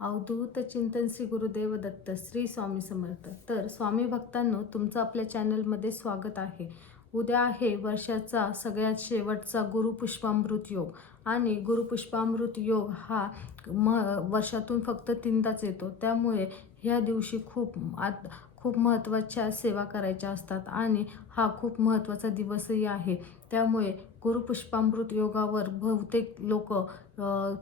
अवधूत चिंतन श्री गुरुदेव दत्त श्री स्वामी समर्थ. तर स्वामी भक्तांनो तुमचं आपल्या चॅनलमध्ये स्वागत आहे. उद्या आहे वर्षाचा सगळ्यात शेवटचा गुरुपुष्पामृत योग. आणि गुरुपुष्पामृत योग हा म वर्षातून फक्त तीनदाच येतो. त्यामुळे ह्या दिवशी खूप आत खूप महत्त्वाच्या सेवा करायच्या असतात आणि हा खूप महत्त्वाचा दिवसही आहे. त्यामुळे गुरुपुष्पामृत योगावर बहुतेक लोक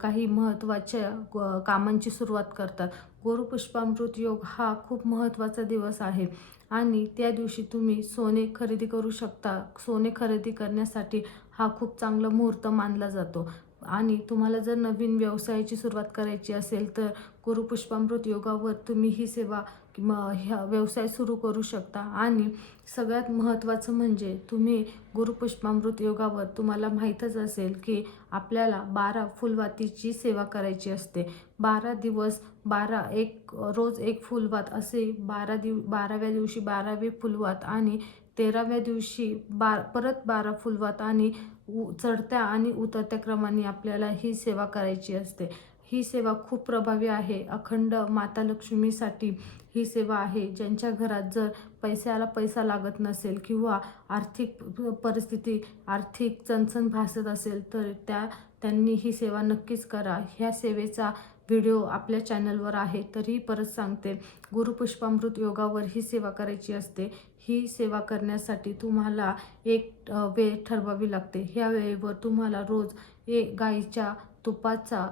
काही महत्त्वाच्या ग- कामांची सुरुवात करतात. गुरुपुष्पामृत योग हा खूप महत्त्वाचा दिवस आहे आणि त्या दिवशी तुम्ही सोने खरेदी करू शकता. सोने खरेदी करण्यासाठी हा खूप चांगला मुहूर्त मानला जातो. आणि तुम्हाला जर नवीन व्यवसायाची सुरुवात करायची असेल तर गुरुपुष्पामृत योगावर तुम्ही ही सेवा किंवा ह्या व्यवसाय सुरू करू शकता. आणि सगळ्यात महत्त्वाचं म्हणजे तुम्ही गुरुपुष्पामृत योगावर तुम्हाला माहीतच असेल की आपल्याला बारा फुलवातीची सेवा करायची असते. बारा दिवस बारा एक रोज एक फुलवात असे बारा दिव बाराव्या दिवशी बारावी फुलवात आणि तेराव्या दिवशी बार परत बारा फुलवात आणि उ चढत्या आणि उतरत्या क्रमाने आपल्याला ही सेवा करायची असते. ही सेवा खूप प्रभावी आहे. अखंड माता लक्ष्मीसाठी ही सेवा आहे. ज्यांच्या घरात जर पैशाला पैसा लागत नसेल किंवा आर्थिक परिस्थिती आर्थिक चणचण भासत असेल तर त्या त्यांनी ही सेवा नक्कीच करा. ह्या सेवेचा व्हिडिओ आपल्या चॅनलवर आहे तरीही परत सांगते. गुरुपुष्पामृत योगावर ही सेवा करायची असते. ही सेवा करण्यासाठी तुम्हाला एक वेळ ठरवावी लागते. ह्या वेळेवर तुम्हाला रोज ए गाईच्या तुपाचा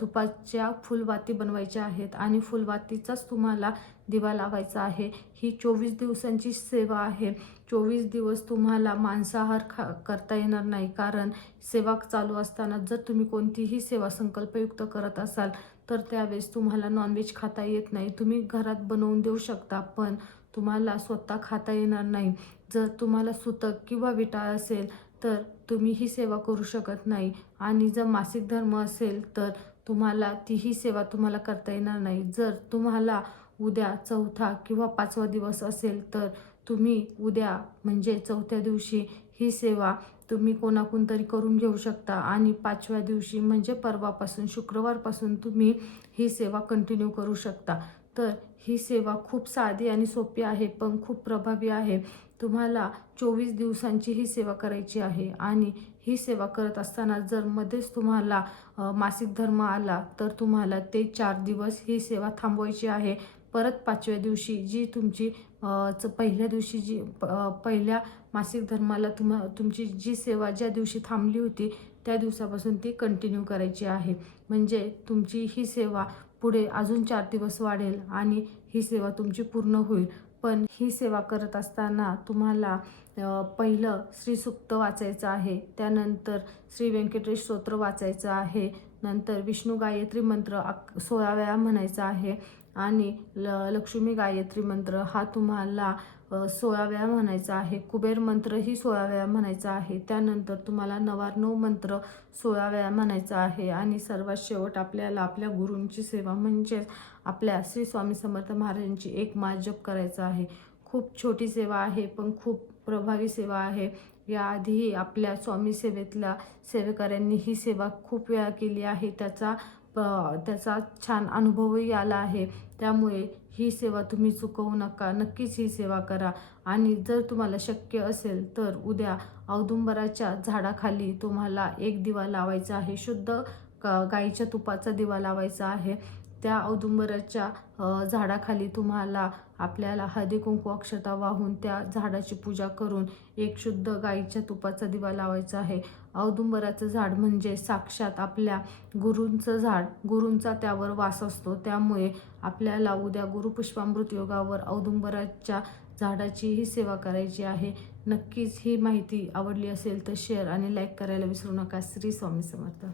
तुपाच्या फुलवाती बनवायच्या आहेत आणि फुलवातीचाच तुम्हाला दिवा लावायचा आहे. ही चोवीस दिवसांची सेवा आहे. चोवीस दिवस तुम्हाला मांसाहार खा करता येणार नाही. कारण सेवा चालू असताना जर तुम्ही कोणतीही सेवा संकल्पयुक्त करत असाल तर त्यावेळेस तुम्हाला नॉनव्हेज खाता येत नाही. तुम्ही घरात बनवून देऊ शकता पण तुम्हाला स्वतः खाता येणार नाही. जर तुम्हाला सुतक किंवा विटाळ असेल तर तुम्ही ही सेवा करू शकत नाही. आणि जर मासिक धर्म असेल तर तुम्हाला तीही सेवा तुम्हाला करता येणार नाही. जर तुम्हाला उद्या चौथा किंवा पाचवा दिवस असेल तर तुम्ही उद्या म्हणजे चौथ्या दिवशी ही सेवा तुम्ही कोणाकून तरी करून घेऊ शकता. आणि पाचव्या दिवशी म्हणजे परवापासून शुक्रवारपासून तुम्ही ही सेवा कंटिन्यू करू शकता. तर ही सेवा खूप साधी आणि सोपी आहे पण खूप प्रभावी आहे. तुम्हाला चोवीस दिवसांची ही सेवा करायची आहे आणि ही सेवा करत असताना जर मध्येच तुम्हाला मासिक धर्म आला तर तुम्हाला ते चार दिवस ही सेवा थांबवायची आहे. परत पाचव्या दिवशी जी तुमची च पहिल्या दिवशी जी प- पहिल्या मासिक धर्माला तुम्हा तुमची जी सेवा ज्या दिवशी थांबली होती त्या दिवसापासून ती कंटिन्यू करायची आहे. म्हणजे तुमची ही सेवा पुढे अजून चार दिवस वाढेल आणि ही सेवा तुमची पूर्ण होईल. पण ही सेवा करत असताना तुम्हाला पहिलं श्रीसुक्त वाचायचं आहे त्यानंतर श्री व्यंकटेश स्तोत्र वाचायचं आहे नंतर विष्णू गायत्री मंत्र अक सोळा वेळा म्हणायचा आहे आणि ल लक्ष्मी गायत्री मंत्र हा तुम्हाला सोळा वेळा म्हणायचा आहे. कुबेर मंत्रही सोळा वेळा म्हणायचा आहे. त्यानंतर तुम्हाला नवार्णव मंत्र सोळा वेळा म्हणायचा आहे. आणि सर्वात शेवट आपल्याला आपल्या गुरूंची सेवा म्हणजेच आपल्या श्री स्वामी समर्थ महाराजांची एक माळ जप करायचा आहे. खूप छोटी सेवा आहे पण खूप प्रभावी सेवा आहे. याआधीही आपल्या स्वामी सेवेतल्या सेवेकऱ्यांनी ही सेवा खूप वेळा केली आहे. त्याचा प- त्याचा छान अनुभवही आला आहे. त्यामुळे ही सेवा तुम्ही चुकवू नका. नक्कीच ही सेवा करा. आणि जर तुम्हाला शक्य असेल तर उद्या औदुंबराच्या झाडाखाली तुम्हाला एक दिवा लावायचा आहे. शुद्ध गाईच्या तुपाचा दिवा लावायचा आहे. त्या औदुंबराच्या झाडाखाली तुम्हाला आपल्याला हळदी कुंकू अक्षता वाहून त्या झाडाची पूजा करून एक शुद्ध गाईच्या तुपाचा दिवा लावायचा आहे. औदुंबराचं झाड म्हणजे साक्षात आपल्या गुरूंचं झाड. गुरूंचा त्यावर वास असतो. त्यामुळे आपल्याला उद्या गुरुपुष्पामृत योगावर औदुंबराच्या झाडाचीही सेवा करायची आहे. नक्कीच ही माहिती आवडली असेल तर शेअर आणि लाईक करायला विसरू नका. श्री स्वामी समर्थ.